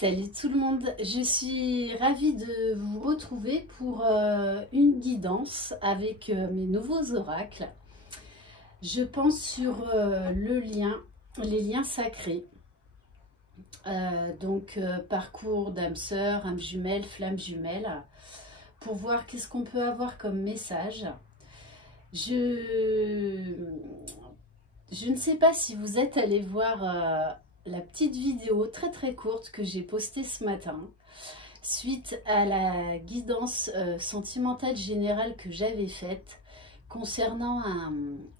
Salut tout le monde, je suis ravie de vous retrouver pour une guidance avec mes nouveaux oracles. Je pense sur les liens sacrés. Parcours d'âme sœur, âme jumelle, flamme jumelle, pour voir qu'est-ce qu'on peut avoir comme message. Je ne sais pas si vous êtes allé voir la petite vidéo très courte que j'ai postée ce matin suite à la guidance sentimentale générale que j'avais faite concernant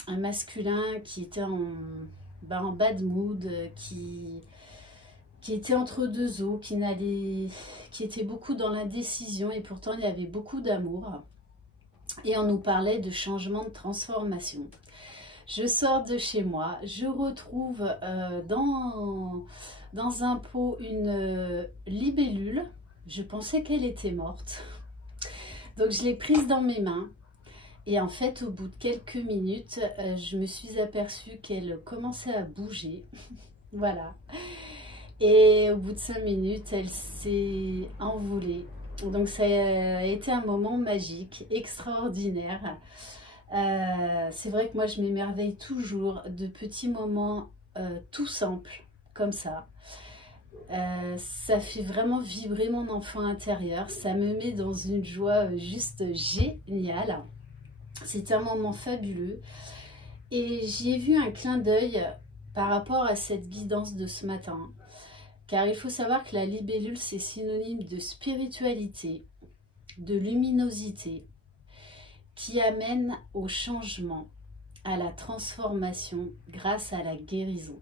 un masculin qui était en bad mood, qui était entre deux eaux, qui était beaucoup dans l'indécision et pourtant il y avait beaucoup d'amour. Et on nous parlait de changement, de transformation. Je sors de chez moi, je retrouve dans un pot une libellule. Je pensais qu'elle était morte. Donc je l'ai prise dans mes mains. Et en fait, au bout de quelques minutes, je me suis aperçue qu'elle commençait à bouger. Voilà. Et au bout de 5 minutes, elle s'est envolée. Donc ça a été un moment magique, extraordinaire. C'est vrai que moi je m'émerveille toujours de petits moments tout simples comme ça. Ça fait vraiment vibrer mon enfant intérieur, ça me met dans une joie juste géniale. C'était un moment fabuleux et j'y ai vu un clin d'œil par rapport à cette guidance de ce matin, car il faut savoir que la libellule c'est synonyme de spiritualité, de luminosité, qui amène au changement, à la transformation grâce à la guérison.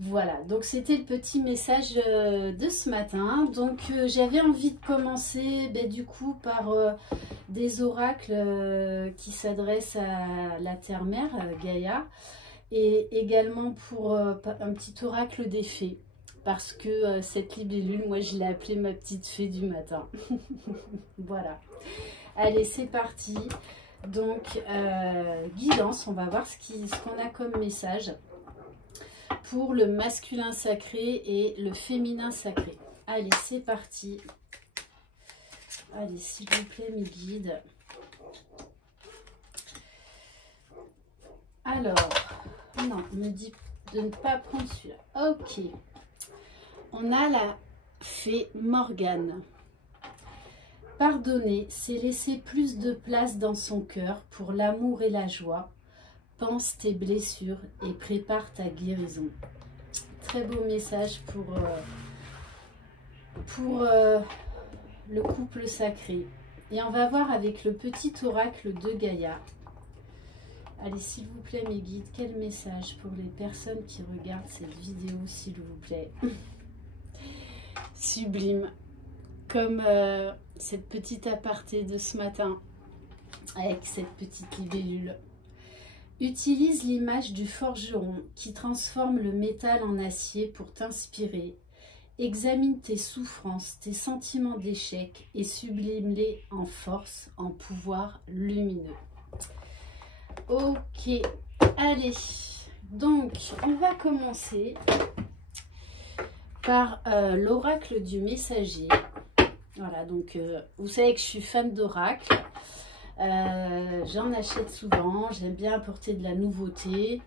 Voilà, donc c'était le petit message de ce matin. Donc j'avais envie de commencer du coup par des oracles qui s'adressent à la Terre-Mère, Gaïa, et également pour un petit oracle des fées. Parce que cette libellule, moi je l'ai appelée ma petite fée du matin. Voilà. Allez, c'est parti. Donc, guidance, on va voir ce qu'on a comme message pour le masculin sacré et le féminin sacré. Allez, c'est parti. Allez, s'il vous plaît, mes guides. Alors, non, on me dit de ne pas prendre celui-là. Ok. On a la fée Morgane. Pardonner, c'est laisser plus de place dans son cœur pour l'amour et la joie. Pense tes blessures et prépare ta guérison. Très beau message pour le couple sacré. Et on va voir avec le petit oracle de Gaïa. Allez, s'il vous plaît, mes guides, quel message pour les personnes qui regardent cette vidéo, s'il vous plaît. Sublime. Comme cette petite aparté de ce matin avec cette petite libellule. Utilise l'image du forgeron qui transforme le métal en acier pour t'inspirer. Examine tes souffrances, tes sentiments d'échec et sublime-les en force, en pouvoir lumineux. Ok, allez. Donc, on va commencer par l'oracle du messager. Voilà, donc vous savez que je suis fan d'oracle. J'en achète souvent, j'aime bien apporter de la nouveauté.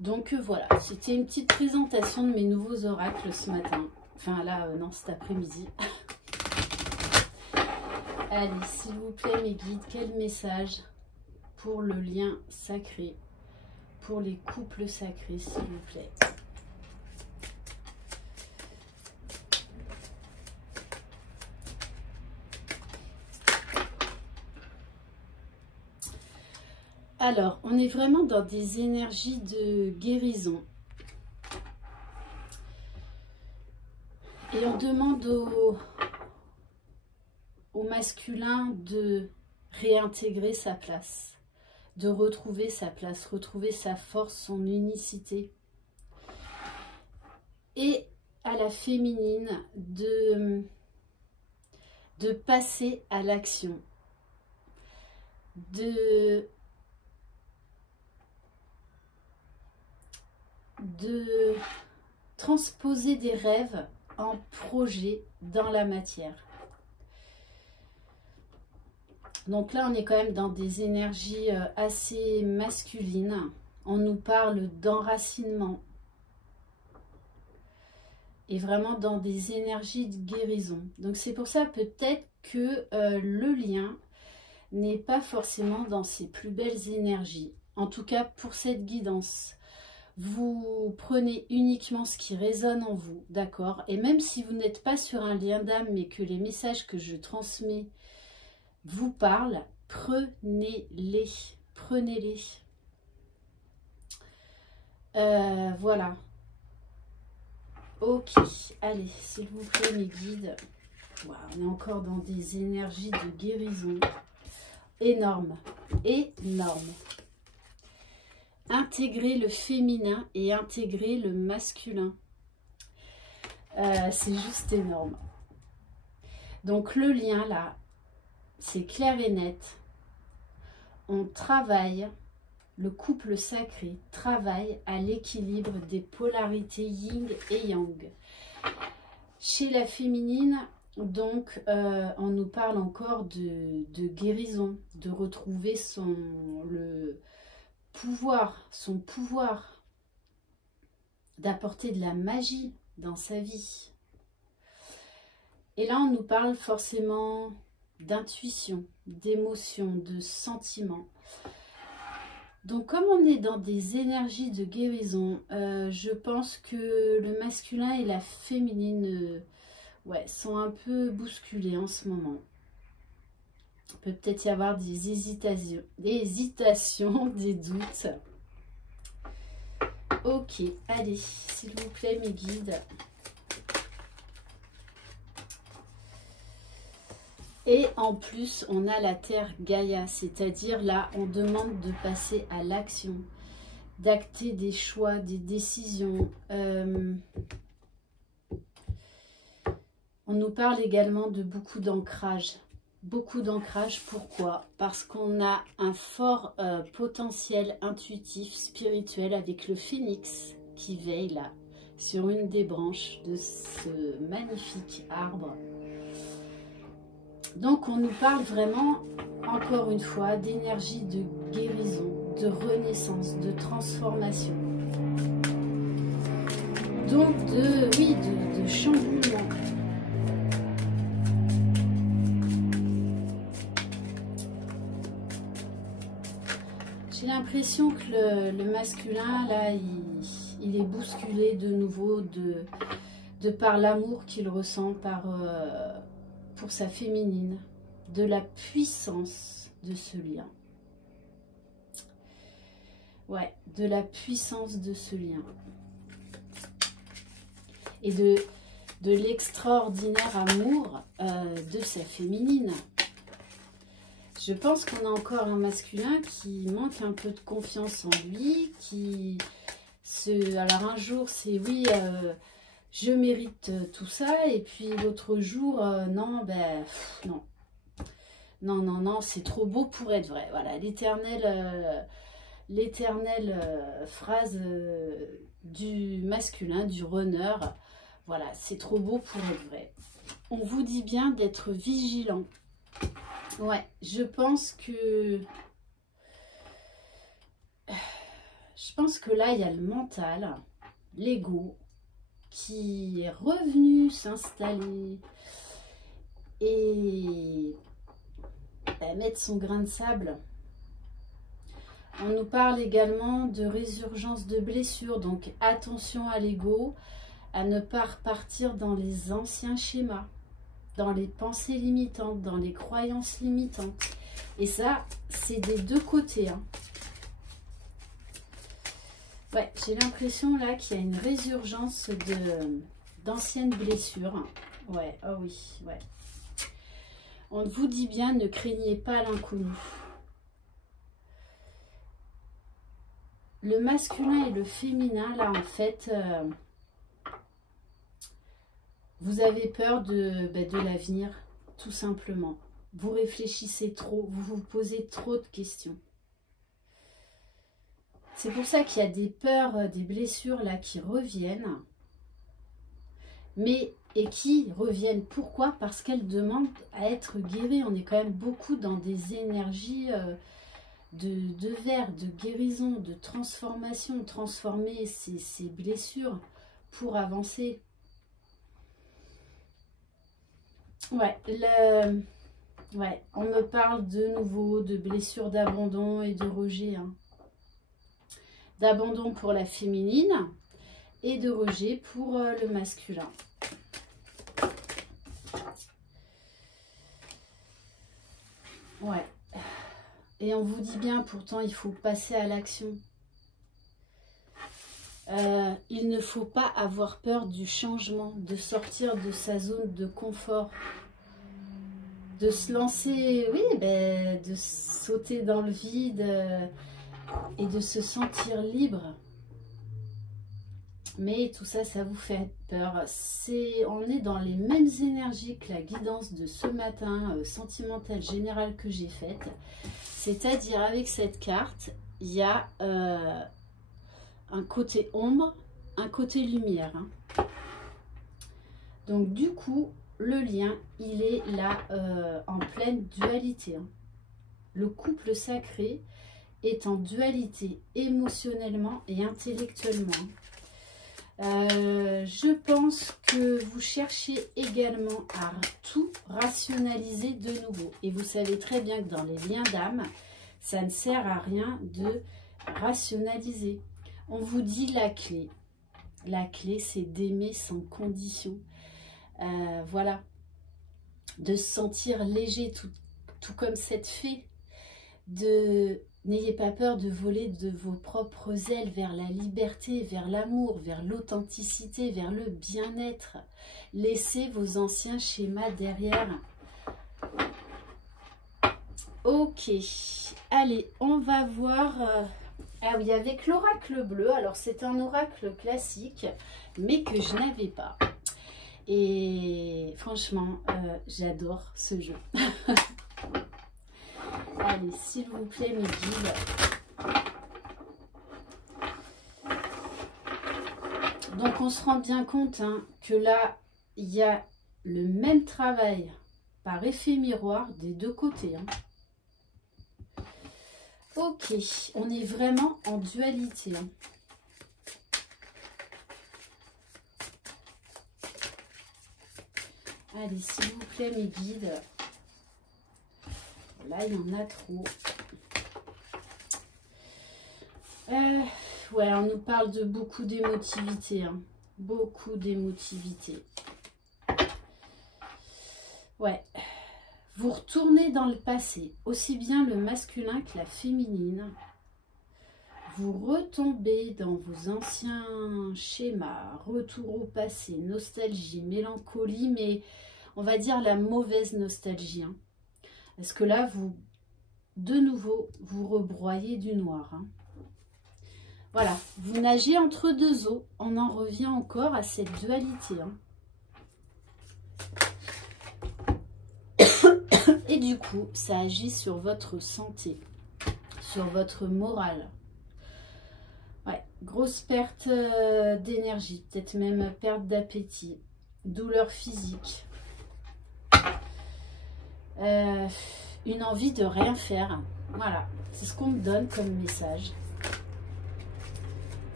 Donc voilà, c'était une petite présentation de mes nouveaux oracles ce matin. Enfin là, non, cet après-midi. Allez, s'il vous plaît, mes guides, quel message pour le lien sacré, pour les couples sacrés, s'il vous plaît. Alors, on est vraiment dans des énergies de guérison. Et on demande au masculin de réintégrer sa place, de retrouver sa place, retrouver sa force, son unicité. Et à la féminine de passer à l'action, de transposer des rêves en projet dans la matière. Donc là, on est quand même dans des énergies assez masculines. On nous parle d'enracinement. Et vraiment dans des énergies de guérison. Donc c'est pour ça peut-être que le lien n'est pas forcément dans ses plus belles énergies. En tout cas pour cette guidance. Vous prenez uniquement ce qui résonne en vous, d'accord? Et même si vous n'êtes pas sur un lien d'âme, mais que les messages que je transmets vous parlent, prenez-les. Prenez-les. Voilà. Ok, allez, s'il vous plaît, mes guides. Wow, on est encore dans des énergies de guérison. Énorme, énorme. Intégrer le féminin et intégrer le masculin. C'est juste énorme. Donc le lien là, c'est clair et net. On travaille, le couple sacré travaille à l'équilibre des polarités yin et yang. Chez la féminine, donc, on nous parle encore de guérison, de retrouver son pouvoir, d'apporter de la magie dans sa vie. Et là, on nous parle forcément d'intuition, d'émotion, de sentiments. Donc, comme on est dans des énergies de guérison, je pense que le masculin et la féminine ouais, sont un peu bousculés en ce moment. Il peut peut-être y avoir des hésitations, des doutes. Ok, allez, s'il vous plaît, mes guides. Et en plus, on a la Terre Gaïa, c'est-à-dire là, on demande de passer à l'action, d'acter des choix, des décisions. On nous parle également de beaucoup d'ancrage. Beaucoup d'ancrage, pourquoi? Parce qu'on a un fort potentiel intuitif, spirituel avec le phénix qui veille là, sur une des branches de ce magnifique arbre. Donc on nous parle vraiment, encore une fois, d'énergie de guérison, de renaissance, de transformation. Donc de chamboulement. J'ai l'impression que le masculin, là, il est bousculé de nouveau de par l'amour qu'il ressent pour sa féminine, de la puissance de ce lien. Ouais, de la puissance de ce lien. Et de l'extraordinaire amour de sa féminine. Je pense qu'on a encore un masculin qui manque un peu de confiance en lui, alors un jour c'est oui, je mérite tout ça, et puis l'autre jour, non, ben non. Non, c'est trop beau pour être vrai. Voilà, l'éternelle phrase du masculin, du runner. Voilà, c'est trop beau pour être vrai. On vous dit bien d'être vigilant. Ouais, je pense que là, il y a le mental, l'ego, qui est revenu s'installer et mettre son grain de sable. On nous parle également de résurgence de blessures, donc attention à l'ego, à ne pas repartir dans les anciens schémas, dans les pensées limitantes, dans les croyances limitantes. Et ça, c'est des deux côtés. Hein. Ouais, j'ai l'impression là qu'il y a une résurgence d'anciennes blessures. Ouais, oh oui, ouais. On vous dit bien, ne craignez pas l'inconnu. Le masculin et le féminin, là, en fait, vous avez peur de l'avenir, tout simplement. Vous réfléchissez trop, vous vous posez trop de questions. C'est pour ça qu'il y a des peurs, des blessures là qui reviennent. mais et qui reviennent. Pourquoi? Parce qu'elles demandent à être guéries. On est quand même beaucoup dans des énergies de verre, de guérison, de transformation, transformer ces blessures pour avancer. Ouais, ouais, on me parle de nouveau de blessures d'abandon et de rejet. Hein. D'abandon pour la féminine et de rejet pour le masculin. Ouais. Et on vous dit bien, pourtant, il faut passer à l'action. Il ne faut pas avoir peur du changement, de sortir de sa zone de confort, de se lancer, oui, ben, de sauter dans le vide et de se sentir libre. Mais tout ça, ça vous fait peur. On est dans les mêmes énergies que la guidance de ce matin, sentimentale générale que j'ai faite. C'est-à-dire avec cette carte, il y a un côté ombre, un côté lumière. Hein. Donc du coup, le lien, il est là en pleine dualité. Hein. Le couple sacré est en dualité émotionnellement et intellectuellement. Je pense que vous cherchez également à tout rationaliser de nouveau. Et vous savez très bien que dans les liens d'âme, ça ne sert à rien de rationaliser. On vous dit la clé. La clé, c'est d'aimer sans condition. Voilà. De se sentir léger, tout comme cette fée. N'ayez pas peur de voler de vos propres ailes vers la liberté, vers l'amour, vers l'authenticité, vers le bien-être. Laissez vos anciens schémas derrière. Ok, allez, on va voir... Ah oui, avec l'oracle bleu. Alors, c'est un oracle classique, mais que je n'avais pas. Et franchement, j'adore ce jeu. Allez, s'il vous plaît, mes guides. Donc, on se rend bien compte hein, que là, il y a le même travail par effet miroir des deux côtés. Hein. Ok, on est vraiment en dualité. Hein. Allez, s'il vous plaît, mes guides. Là, il y en a trop. Ouais, on nous parle de beaucoup d'émotivité. Hein. Beaucoup d'émotivité. Ouais. Vous retournez dans le passé, aussi bien le masculin que la féminine. Vous retombez dans vos anciens schémas, retour au passé, nostalgie, mélancolie, mais on va dire la mauvaise nostalgie. Hein. Parce que là, vous, de nouveau, vous rebroyez du noir. Hein. Voilà, vous nagez entre deux eaux. On en revient encore à cette dualité. Hein. Et du coup, ça agit sur votre santé, sur votre morale. Ouais, grosse perte d'énergie, peut-être même perte d'appétit, douleur physique. Une envie de rien faire. Voilà, c'est ce qu'on me donne comme message.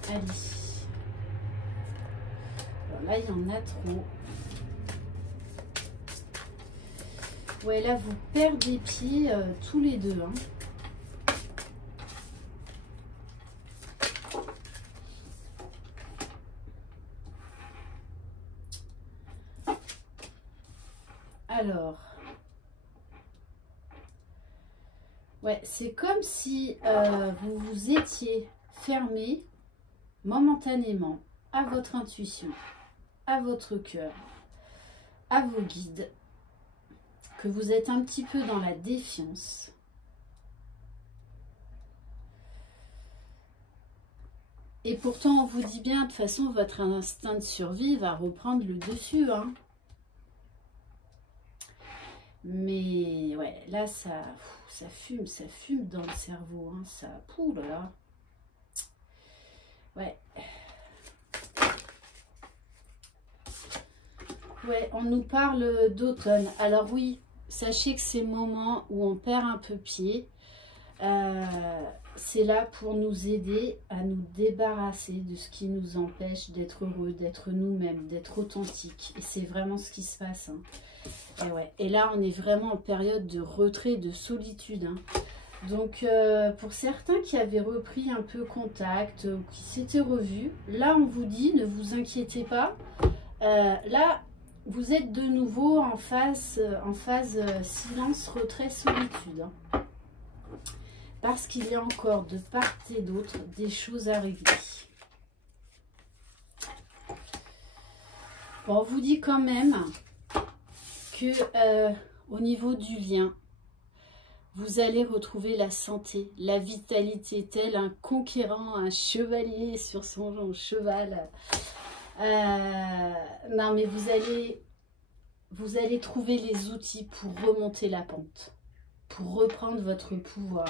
Allez. Alors là, il y en a trop. Ouais, là, vous perdez pied tous les deux. Hein. Alors, ouais, c'est comme si vous vous étiez fermé momentanément à votre intuition, à votre cœur, à vos guides, que vous êtes un petit peu dans la défiance. Et pourtant, on vous dit bien, de toute façon, votre instinct de survie va reprendre le dessus. Hein. Mais ouais, là, ça fume dans le cerveau. Hein, ça, pouh là là. Ouais. Ouais, on nous parle d'automne. Alors oui, sachez que ces moments où on perd un peu pied, c'est là pour nous aider à nous débarrasser de ce qui nous empêche d'être heureux, d'être nous-mêmes, d'être authentiques. Et c'est vraiment ce qui se passe. Hein. Et, ouais. Et là, on est vraiment en période de retrait, de solitude. Hein. Donc, pour certains qui avaient repris un peu contact, ou qui s'étaient revus, là, on vous dit, ne vous inquiétez pas. Là, vous êtes de nouveau en phase silence, retrait, solitude. Hein. Parce qu'il y a encore de part et d'autre des choses à régler. Bon, on vous dit quand même que au niveau du lien, vous allez retrouver la santé, la vitalité, tel un conquérant, un chevalier sur son cheval. Non, mais vous allez trouver les outils pour remonter la pente, pour reprendre votre pouvoir.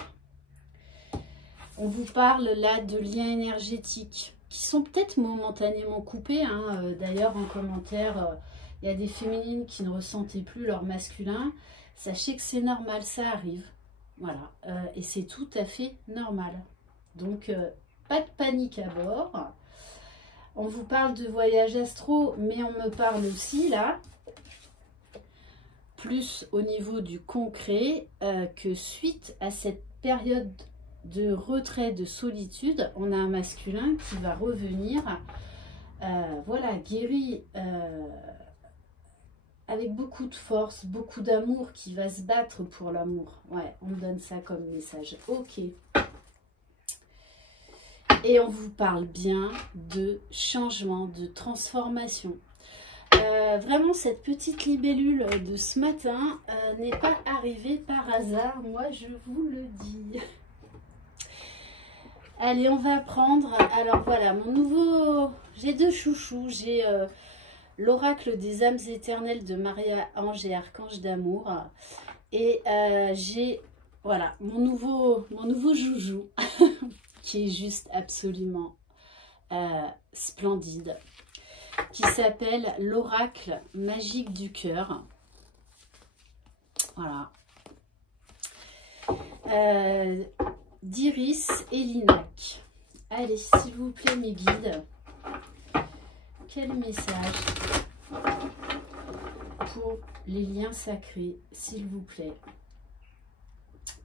On vous parle là de liens énergétiques qui sont peut-être momentanément coupés. Hein. D'ailleurs, en commentaire, il y a des féminines qui ne ressentaient plus leur masculin. Sachez que c'est normal, ça arrive. Voilà. Et c'est tout à fait normal. Donc, pas de panique à bord. On vous parle de voyage astro, mais on me parle aussi, là, plus au niveau du concret, que suite à cette période de retrait, de solitude, on a un masculin qui va revenir, voilà, guéri, avec beaucoup de force, beaucoup d'amour, qui va se battre pour l'amour. Ouais, on me donne ça comme message. Ok. Et on vous parle bien de changement, de transformation. Vraiment, cette petite libellule de ce matin n'est pas arrivée par hasard, moi je vous le dis. Allez, on va prendre, alors voilà, mon nouveau, j'ai deux chouchous, j'ai l'oracle des âmes éternelles de Maria Ange et Archange d'amour, et j'ai, voilà, mon nouveau joujou, qui est juste absolument splendide, qui s'appelle l'oracle magique du cœur, voilà. D'Iris et Linac. Allez, s'il vous plaît, mes guides, quel message pour les liens sacrés, s'il vous plaît,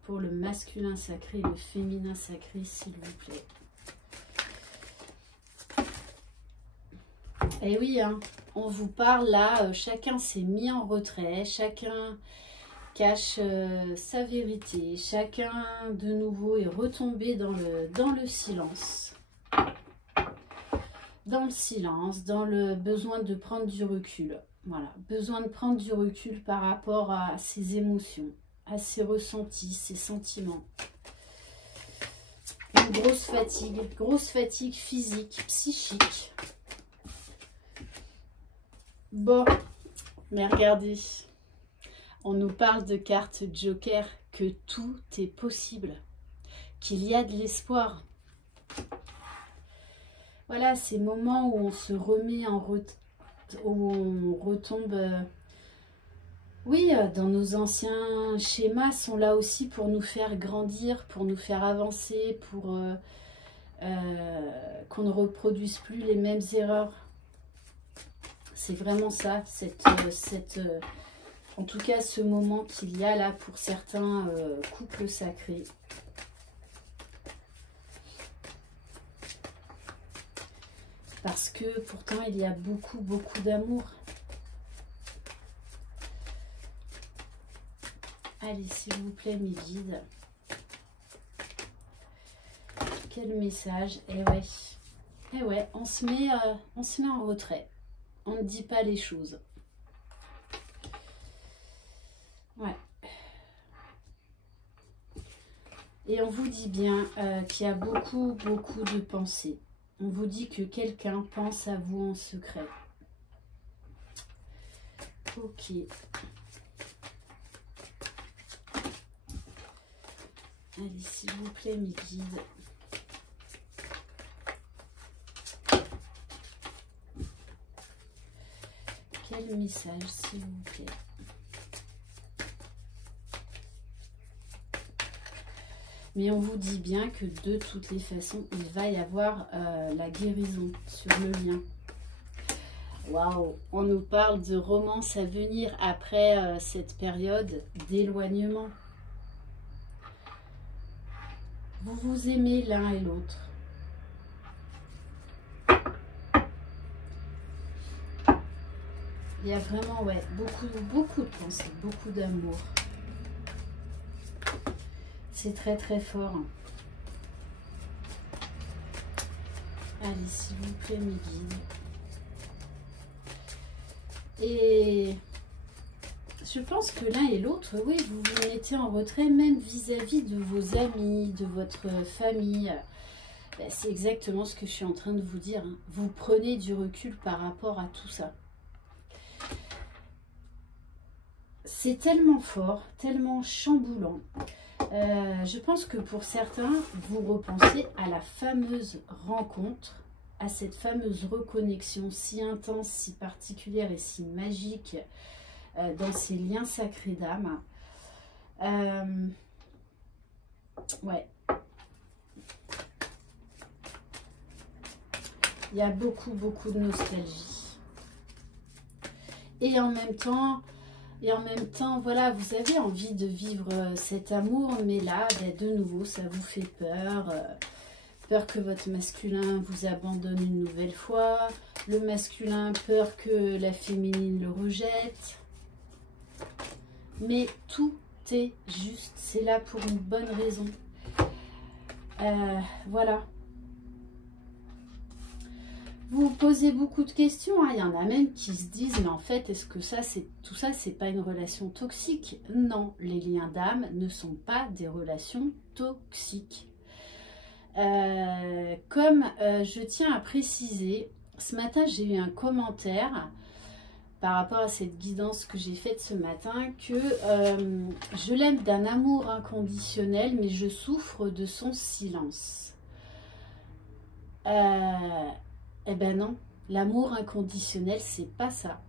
pour le masculin sacré et le féminin sacré, s'il vous plaît. Et oui, hein, on vous parle là, chacun s'est mis en retrait, chacun cache sa vérité, chacun de nouveau est retombé dans le silence. Dans le silence, dans le besoin de prendre du recul. Voilà, besoin de prendre du recul par rapport à ses émotions, à ses ressentis, ses sentiments. Une grosse fatigue physique, psychique. Bon, mais regardez. On nous parle de cartes Joker, que tout est possible, qu'il y a de l'espoir. Voilà, ces moments où on se remet où on retombe, oui, dans nos anciens schémas, sont là aussi pour nous faire grandir, pour nous faire avancer, pour qu'on ne reproduise plus les mêmes erreurs. C'est vraiment ça, en tout cas, ce moment qu'il y a là pour certains couples sacrés. Parce que pourtant, il y a beaucoup d'amour. Allez, s'il vous plaît, mes guides. Quel message. Et ouais, on se met en retrait. On ne dit pas les choses. Ouais. Et on vous dit bien qu'il y a beaucoup de pensées. On vous dit que quelqu'un pense à vous en secret. Ok. Allez, s'il vous plaît, mes guides. quel message, s'il vous plaît? Mais on vous dit bien que de toutes les façons, il va y avoir la guérison sur le lien. Waouh! On nous parle de romance à venir après cette période d'éloignement. Vous vous aimez l'un et l'autre. Il y a vraiment, ouais, beaucoup de pensées, beaucoup d'amour. C'est très très fort. Allez, s'il vous plaît, mes guides. Et je pense que l'un et l'autre, oui, vous vous mettez en retrait, même vis-à-vis de vos amis, de votre famille. Ben, c'est exactement ce que je suis en train de vous dire. Hein. Vous prenez du recul par rapport à tout ça. C'est tellement fort, tellement chamboulant. Je pense que pour certains, vous repensez à la fameuse rencontre, à cette fameuse reconnexion si intense, si particulière et si magique dans ces liens sacrés d'âme. Ouais. Il y a beaucoup de nostalgie. Et en même temps, voilà, vous avez envie de vivre cet amour, mais là, ben, de nouveau, ça vous fait peur. Peur que votre masculin vous abandonne une nouvelle fois. Le masculin, peur que la féminine le rejette. Mais tout est juste. C'est là pour une bonne raison. Voilà. Vous posez beaucoup de questions, hein. Il y en a même qui se disent, mais en fait, est-ce que tout ça, c'est pas une relation toxique? Non, les liens d'âme ne sont pas des relations toxiques. Comme je tiens à préciser, ce matin, j'ai eu un commentaire par rapport à cette guidance que j'ai faite ce matin, que je l'aime d'un amour inconditionnel, mais je souffre de son silence. Eh ben non, l'amour inconditionnel, c'est pas ça.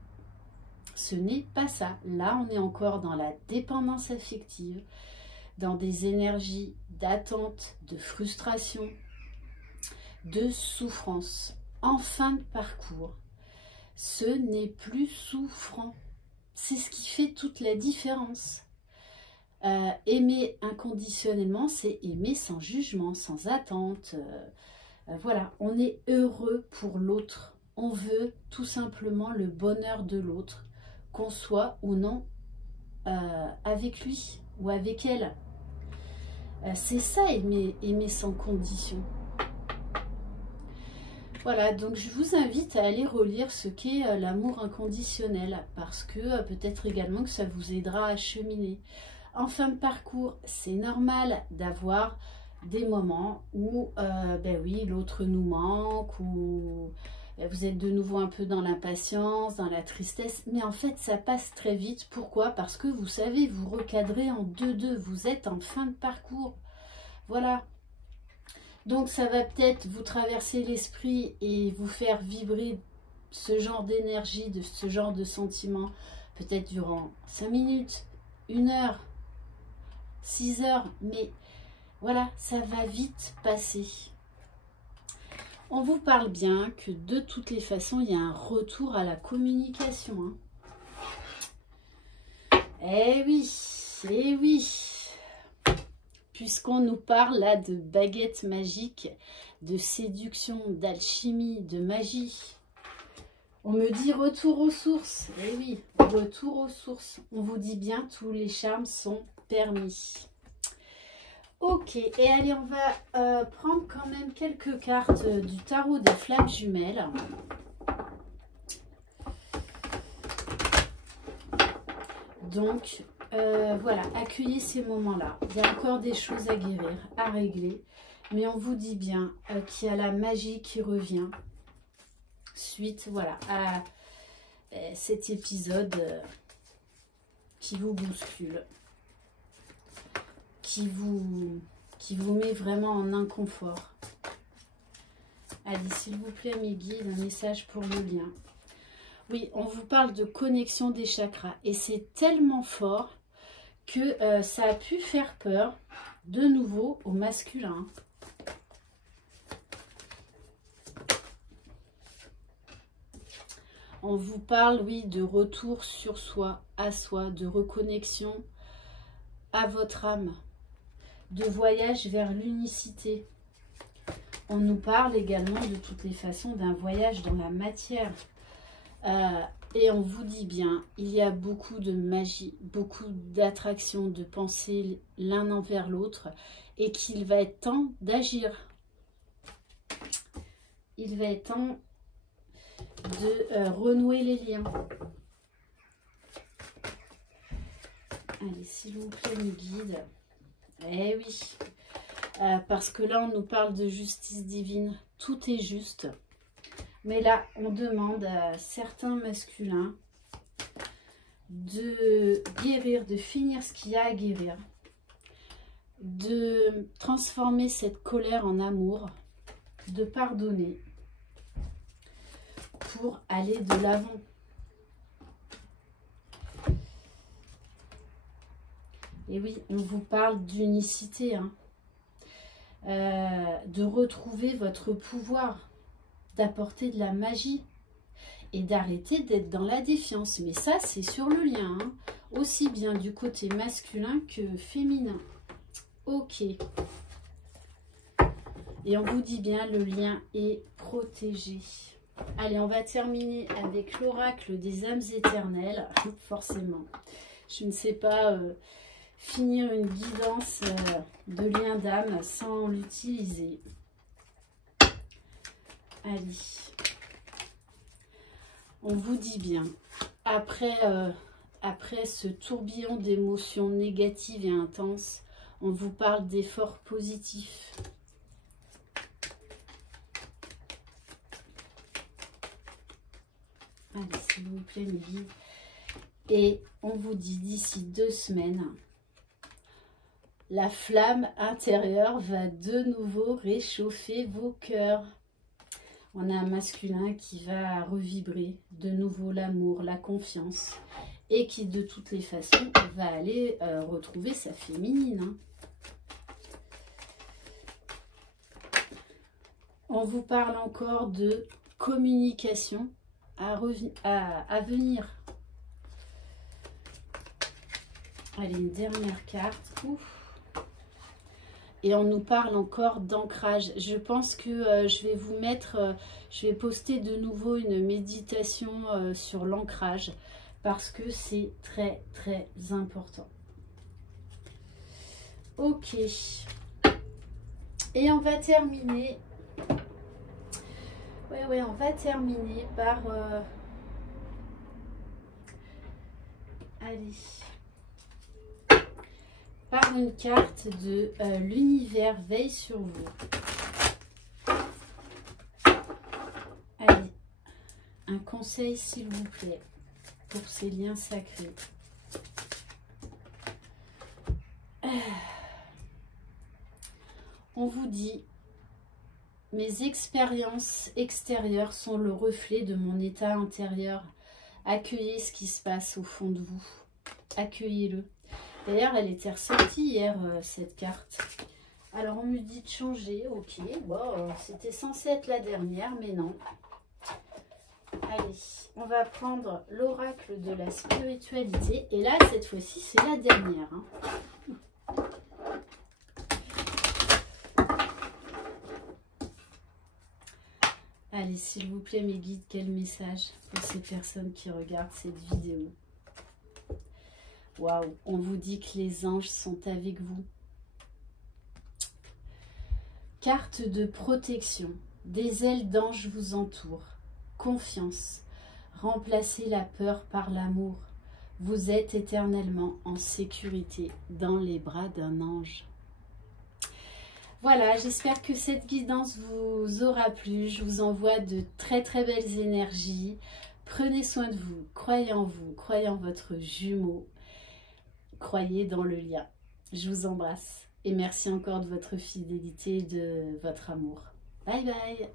Ce n'est pas ça. Là, on est encore dans la dépendance affective, dans des énergies d'attente, de frustration, de souffrance. En fin de parcours, ce n'est plus souffrant. C'est ce qui fait toute la différence. Aimer inconditionnellement, c'est aimer sans jugement, sans attente. Voilà, on est heureux pour l'autre. On veut tout simplement le bonheur de l'autre, qu'on soit ou non avec lui ou avec elle. C'est ça, aimer sans condition. Voilà, donc je vous invite à aller relire ce qu'est l'amour inconditionnel, parce que peut-être également que ça vous aidera à cheminer. En fin de parcours, c'est normal d'avoir des moments où, ben oui, l'autre nous manque, ou vous êtes de nouveau un peu dans l'impatience, dans la tristesse, mais en fait, ça passe très vite. Pourquoi? Parce que vous savez, vous recadrez en 2-2, vous êtes en fin de parcours. Voilà. Donc, ça va peut-être vous traverser l'esprit et vous faire vibrer ce genre d'énergie, de ce genre de sentiment, peut-être durant 5 minutes, 1 heure, 6 heures, mais voilà, ça va vite passer. On vous parle bien que de toutes les façons, il y a un retour à la communication. Hein. Eh oui, eh oui. Puisqu'on nous parle là de baguette magique, de séduction, d'alchimie, de magie. On me dit retour aux sources. Eh oui, retour aux sources. On vous dit bien, tous les charmes sont permis. Ok, et allez, on va prendre quand même quelques cartes du tarot des flammes jumelles. Donc, voilà, accueillez ces moments-là. Il y a encore des choses à guérir, à régler. Mais on vous dit bien qu'il y a la magie qui revient suite, voilà, à cet épisode qui vous bouscule. Qui vous met vraiment en inconfort. Allez, s'il vous plaît, mes guides, un message pour le lien. Oui, on vous parle de connexion des chakras. Et c'est tellement fort que ça a pu faire peur de nouveau au masculin. On vous parle, oui, de retour sur soi, à soi, de reconnexion à votre âme, de voyage vers l'unicité. On nous parle également de toutes les façons d'un voyage dans la matière. Et on vous dit bien, il y a beaucoup de magie, beaucoup d'attraction, de penser l'un envers l'autre et qu'il va être temps d'agir. Il va être temps de renouer les liens. Allez, s'il vous plaît, mes guides. Eh oui, parce que là, on nous parle de justice divine. Tout est juste. Mais là, on demande à certains masculins de guérir, de finir ce qu'il y a à guérir, de transformer cette colère en amour, de pardonner pour aller de l'avant. Et oui, on vous parle d'unicité, hein, de retrouver votre pouvoir, d'apporter de la magie et d'arrêter d'être dans la défiance. Mais ça, c'est sur le lien, hein, aussi bien du côté masculin que féminin. Ok. Et on vous dit bien, le lien est protégé. Allez, on va terminer avec l'oracle des âmes éternelles. Forcément, je ne sais pas finir une guidance de lien d'âme sans l'utiliser. Allez, on vous dit bien, après ce tourbillon d'émotions négatives et intenses, on vous parle d'efforts positifs. Allez, s'il vous plaît, mes guides. Et on vous dit d'ici 2 semaines, la flamme intérieure va de nouveau réchauffer vos cœurs. On a un masculin qui va revibrer de nouveau l'amour, la confiance et qui de toutes les façons va aller retrouver sa féminine. Hein. On vous parle encore de communication à venir. Allez, une dernière carte. Ouf. Et on nous parle encore d'ancrage. Je pense que je vais vous mettre, je vais poster de nouveau une méditation sur l'ancrage parce que c'est très très important. Ok. Et on va terminer. Ouais, on va terminer par. Allez. Par une carte de l'univers veille sur vous. Allez, un conseil s'il vous plaît pour ces liens sacrés. On vous dit, mes expériences extérieures sont le reflet de mon état intérieur. Accueillez ce qui se passe au fond de vous. Accueillez-le. D'ailleurs, elle était ressortie hier, cette carte. Alors, on me dit de changer. Ok, bon, c'était censé être la dernière, mais non. Allez, on va prendre l'oracle de la spiritualité. Et là, cette fois-ci, c'est la dernière. Hein. Allez, s'il vous plaît, mes guides, quel message pour ces personnes qui regardent cette vidéo? Waouh, on vous dit que les anges sont avec vous. Carte de protection. Des ailes d'ange vous entourent. Confiance. Remplacez la peur par l'amour. Vous êtes éternellement en sécurité dans les bras d'un ange. Voilà, j'espère que cette guidance vous aura plu. Je vous envoie de très très belles énergies. Prenez soin de vous, croyez en vous, croyez en votre jumeau. Croyez dans le lien. Je vous embrasse et merci encore de votre fidélité et de votre amour. Bye bye.